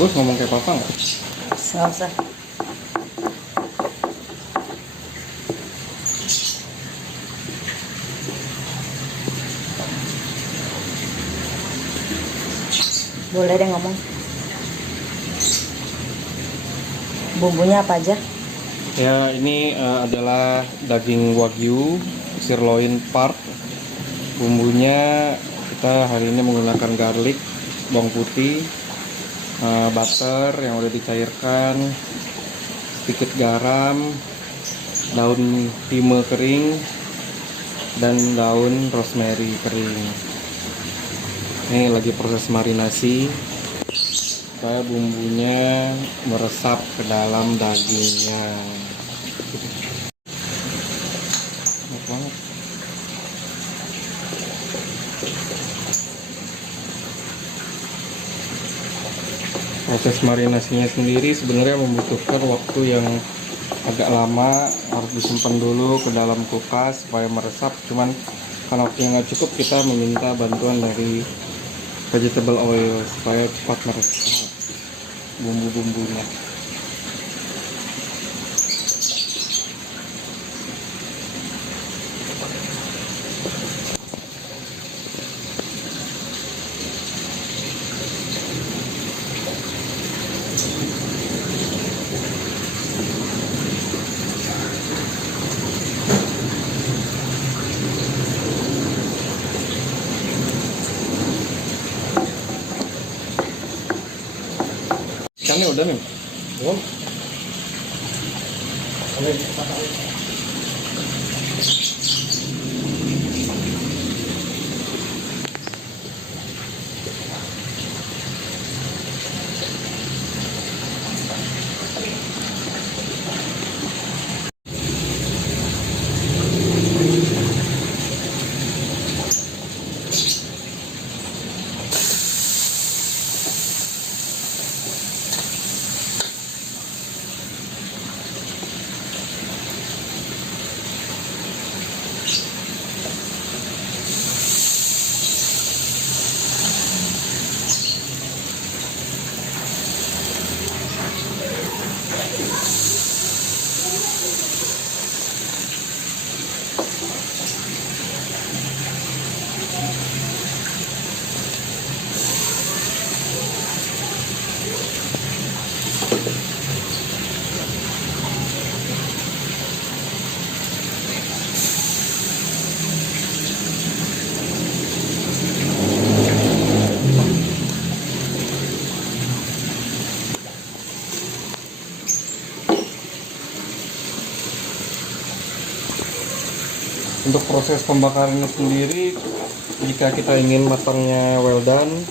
Gue ngomong kayak papa nggak? Nggak usah. Boleh deh ngomong. Bumbunya apa aja? Ya, ini adalah daging wagyu sirloin part. Bumbunya kita hari ini menggunakan garlic, bawang putih, butter yang udah dicairkan, sedikit garam, daun thyme kering, dan daun rosemary kering. Ini lagi proses marinasi supaya bumbunya meresap ke dalam dagingnya. Enak banget. Proses marinasinya sendiri sebenarnya membutuhkan waktu yang agak lama, harus disimpan dulu ke dalam kulkas supaya meresap. Cuman karena waktunya nggak cukup, kita meminta bantuan dari vegetable oil supaya cepat meresap bumbu-bumbunya. Ikannya udah nih. Belum. Untuk proses pembakarannya sendiri, jika kita ingin matangnya well done,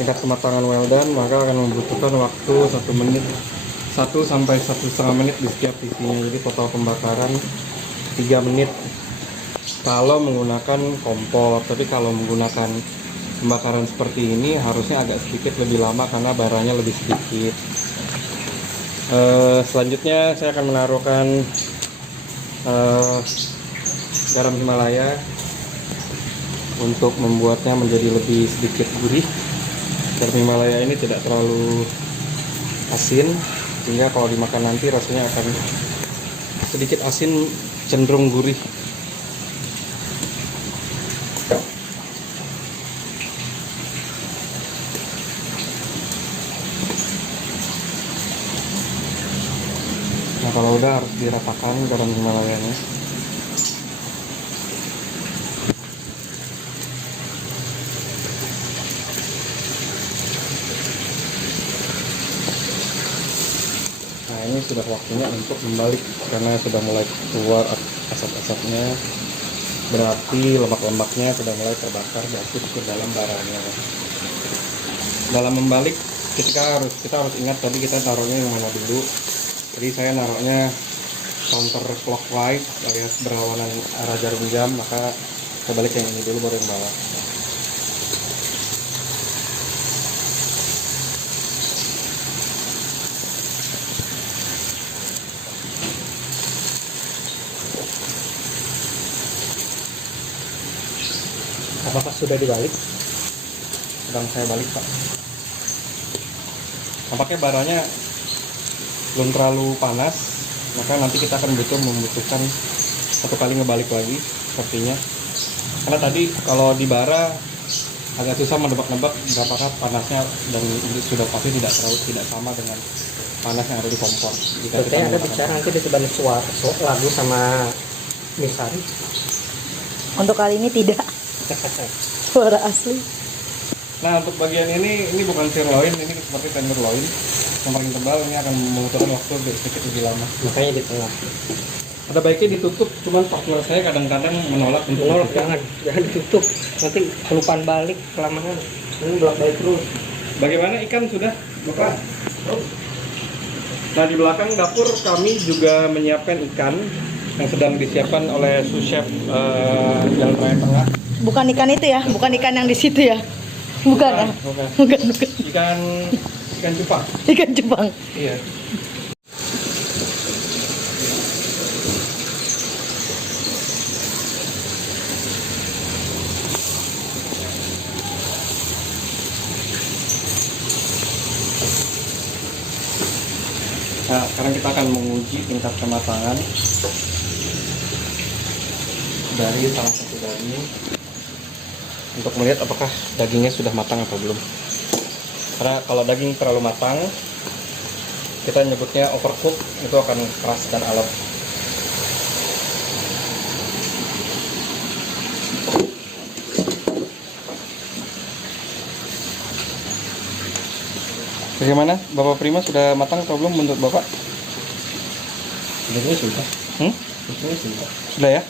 tingkat kematangan well done, maka akan membutuhkan waktu 1 menit, 1 sampai 1,5 menit di setiap sisinya. Jadi total pembakaran 3 menit kalau menggunakan kompor. Tapi kalau menggunakan pembakaran seperti ini harusnya agak sedikit lebih lama karena baranya lebih sedikit. Selanjutnya saya akan menaruhkan garam Himalaya untuk membuatnya menjadi lebih sedikit gurih. Garam Himalaya ini tidak terlalu asin, sehingga kalau dimakan nanti rasanya akan sedikit asin, cenderung gurih. Nah, kalau udah harus diratakan garam Himalayanya. Nah, ini sudah waktunya untuk membalik karena sudah mulai keluar asap-asapnya, berarti lemak-lemaknya sudah mulai terbakar masuk ke dalam baranya. Dalam membalik kita harus ingat tadi kita taruhnya yang mana dulu. Jadi saya naruhnya counter clockwise alias berlawanan arah jarum jam, maka saya balik yang ini dulu baru yang bawah. Apakah sudah dibalik? Sedang saya balik, Pak. Nampaknya baranya belum terlalu panas, maka nanti kita akan membutuhkan satu kali ngebalik lagi sepertinya. Karena tadi kalau di bara agak susah menebak-nebak berapakah panasnya, dan ini sudah pasti tidak sama dengan panas yang ada di kompor. Jika Berarti ada bicara nanti di sebalik suara lagu sama Misari. Untuk kali ini tidak. Suara asli. Nah, untuk bagian ini bukan sirloin, ini seperti tenderloin yang paling tebal. Ini akan membutuhkan waktu sedikit lebih lama. Makanya di tengah. Ada baiknya ditutup, cuman partner saya kadang-kadang menolak untuk Menolak, ditutup. jangan ditutup. Nanti kelupaan balik kelamaan. Ini bolak-balik terus. Bagaimana ikan sudah, Bapak? Nah, di belakang dapur kami juga menyiapkan ikan yang sedang disiapkan oleh sous chef Jalan Raya Tengah. Bukan ikan itu ya, bukan ikan yang di situ ya. Bukan ya? Bukan. Bukan. Ikan cupang. Ikan Jepang. Iya. Nah, sekarang kita akan menguji tingkat kematangan dari salah satu daging untuk melihat apakah dagingnya sudah matang atau belum. Karena kalau daging terlalu matang, kita nyebutnya overcook, itu akan keras dan alot. Bagaimana, Bapak Prima, sudah matang atau belum menurut Bapak? Ini sudah. Ini sudah. Sudah ya?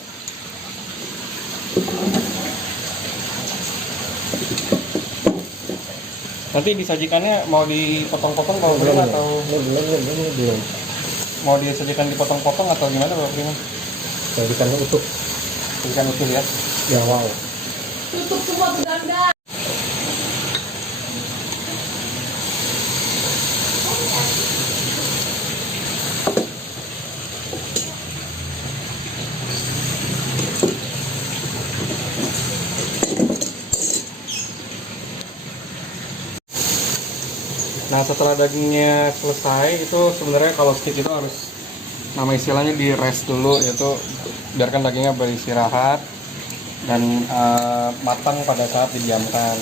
Nanti disajikannya mau dipotong-potong kalau belum, atau belum. mau disajikan dipotong-potong atau gimana, Bapak Prima? Sajikan utuh. Sajikan utuh ya. Ya wow. Tutup semua beranda. Nah, setelah dagingnya selesai, itu sebenarnya kalau skit itu harus, nama istilahnya di rest dulu, yaitu biarkan dagingnya beristirahat dan matang pada saat didiamkan.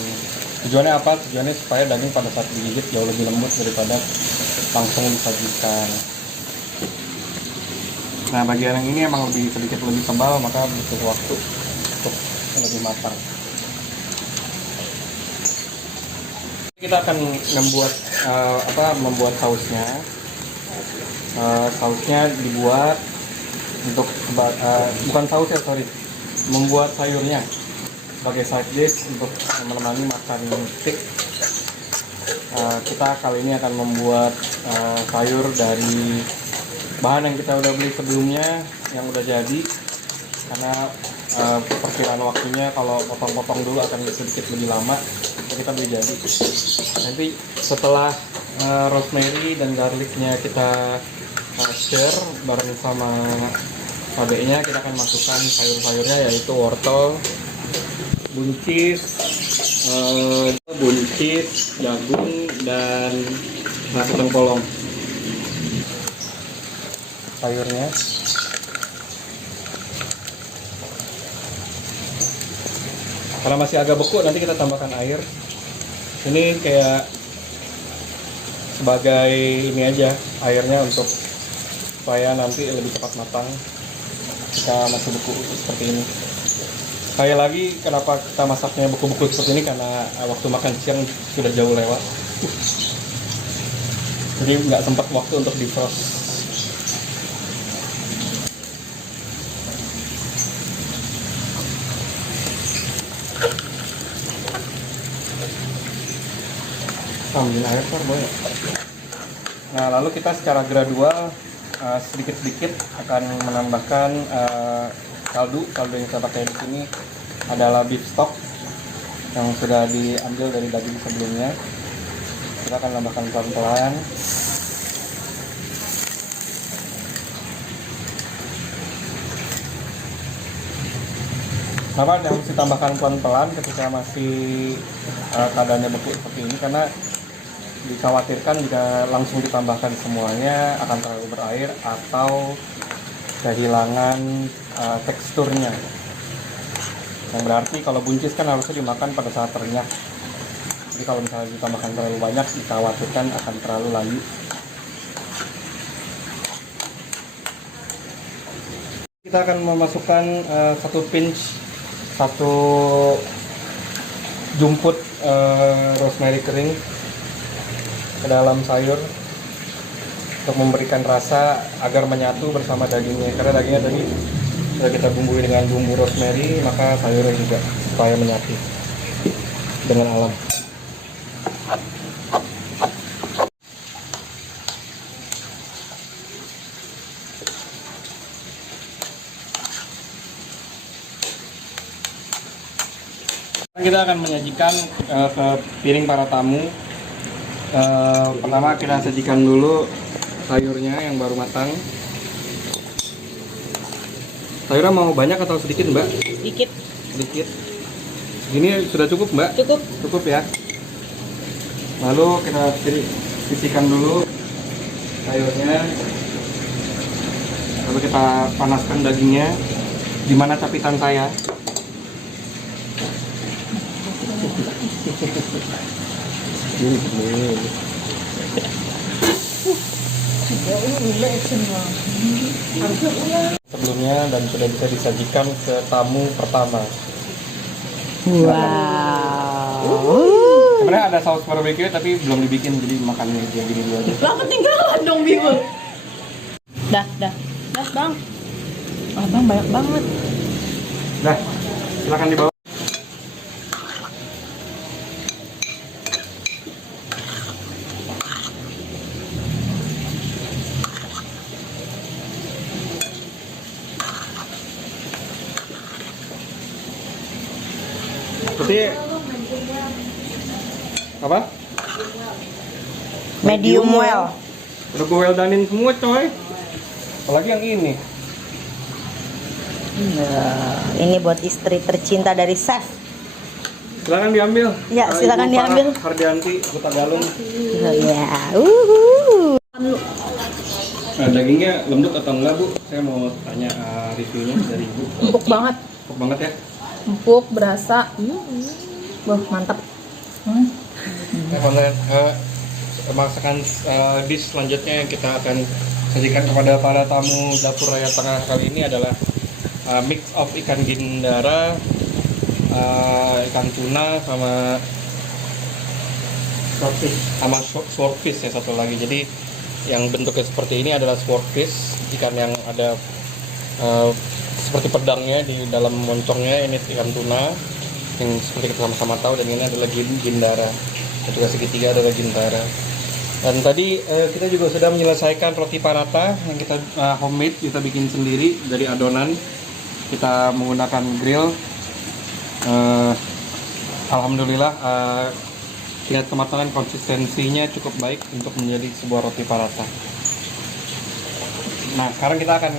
Tujuannya apa? Tujuannya supaya daging pada saat digigit jauh lebih lembut daripada langsung disajikan. Nah, bagian yang ini emang sedikit lebih tebal, maka butuh waktu untuk lebih matang. Kita akan membuat sausnya. Sausnya dibuat untuk bukan saus ya, sorry, membuat sayurnya sebagai side dish untuk menemani makan steak. Kita kali ini akan membuat sayur dari bahan yang kita udah beli sebelumnya, yang udah jadi, karena perkiraan waktunya kalau potong-potong dulu akan sedikit lebih lama. Kita beli jadi. Nanti setelah rosemary dan garlicnya kita share bareng sama cabenya, kita akan masukkan sayur-sayurnya, yaitu wortel, buncis, jagung, dan nasi tempolong. Sayurnya karena masih agak beku, nanti kita tambahkan air. Ini kayak sebagai ini aja, airnya untuk supaya nanti lebih cepat matang jika masih beku seperti ini. Sekali lagi, kenapa kita masaknya beku-beku seperti ini, karena waktu makan siang sudah jauh lewat, jadi nggak sempat waktu untuk defrost. Ambil air boleh. Nah, lalu kita secara gradual sedikit-sedikit akan menambahkan kaldu yang kita pakai di sini adalah beef stock yang sudah diambil dari daging sebelumnya. Kita akan tambahkan pelan-pelan. Kenapa harus ditambahkan pelan-pelan ketika masih keadaannya beku seperti ini? Karena dikhawatirkan jika langsung ditambahkan semuanya akan terlalu berair atau kehilangan teksturnya. Yang berarti kalau buncis kan harusnya dimakan pada saat renyah. Jadi kalau misalnya ditambahkan terlalu banyak, dikhawatirkan akan terlalu layu. Kita akan memasukkan satu pinch, satu jumput rosemary kering ke dalam sayur untuk memberikan rasa agar menyatu bersama dagingnya. Karena dagingnya tadi sudah kita bumbui dengan bumbu rosemary, maka sayurnya juga supaya menyatu dengan alam. Kita akan menyajikan ke piring para tamu. Pertama kita sajikan dulu sayurnya yang baru matang. Sayurnya mau banyak atau sedikit, Mbak? Dikit. Sedikit. Ini sudah cukup, Mbak? Cukup. Cukup ya. Lalu kita sisihkan dulu sayurnya. Lalu kita panaskan dagingnya. Di mana capitan saya? Sebelumnya dan sudah bisa disajikan ke tamu pertama. Wow. Sebenarnya ada saus barbecue tapi belum dibikin, jadi makannya dia gini dulu aja. Lah ketinggalan dong Bimo. Dah. Bang. Ah, Bang banyak banget. Dah, silakan dibawa. Seperti apa? Medium well. Udah gue well done-in semua coy. Apalagi yang ini. Nah, ini buat istri tercinta dari chef. Silakan diambil. Ya, silakan Ibu diambil. Farah Hardianti, Kota Galung. Ya. Nah, dagingnya lembut atau enggak, Bu? Saya mau tanya reviewnya dari Ibu. Empuk banget. Empuk banget ya. Empuk, berasa. Wah, mantap. Nah, konten masakan dish selanjutnya yang kita akan sajikan kepada para tamu dapur raya tengah kali ini adalah mix of ikan gindara, ikan tuna sama swordfish ya satu lagi. Jadi yang bentuknya seperti ini adalah swordfish, ikan yang ada seperti pedangnya di dalam moncongnya. Ini ikan tuna yang seperti kita sama-sama tahu, dan ini adalah gindara. Dan juga segitiga adalah gindara. Dan tadi kita juga sudah menyelesaikan roti paratha yang kita homemade, kita bikin sendiri dari adonan. Kita menggunakan grill. Alhamdulillah tingkat kematangan konsistensinya cukup baik untuk menjadi sebuah roti paratha. Nah, sekarang kita akan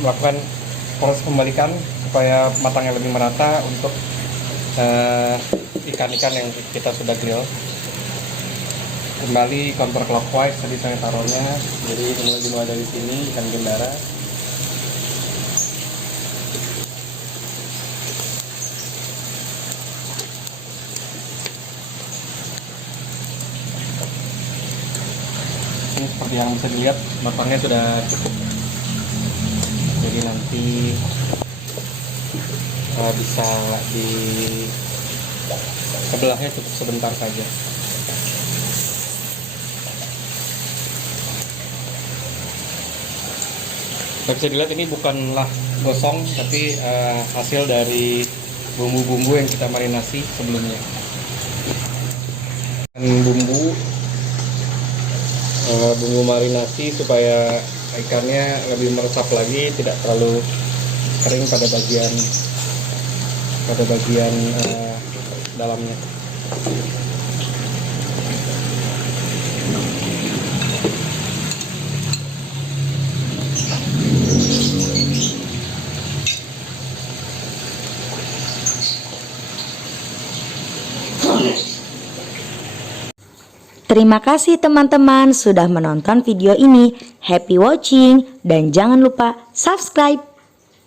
melakukan proses pembalikan supaya matangnya lebih merata untuk ikan-ikan yang kita sudah grill. Kembali counterclockwise, tadi saya taruhnya, jadi dimulai dari sini ikan gindara. Ini seperti yang bisa dilihat, matangnya sudah cukup, jadi nanti bisa di sebelahnya cukup sebentar saja. Bisa dilihat ini bukanlah gosong, tapi hasil dari bumbu-bumbu yang kita marinasi sebelumnya. Bumbu marinasi supaya ikannya lebih meresap lagi, tidak terlalu kering pada bagian dalamnya. Terima kasih teman-teman sudah menonton video ini. Happy watching dan jangan lupa subscribe.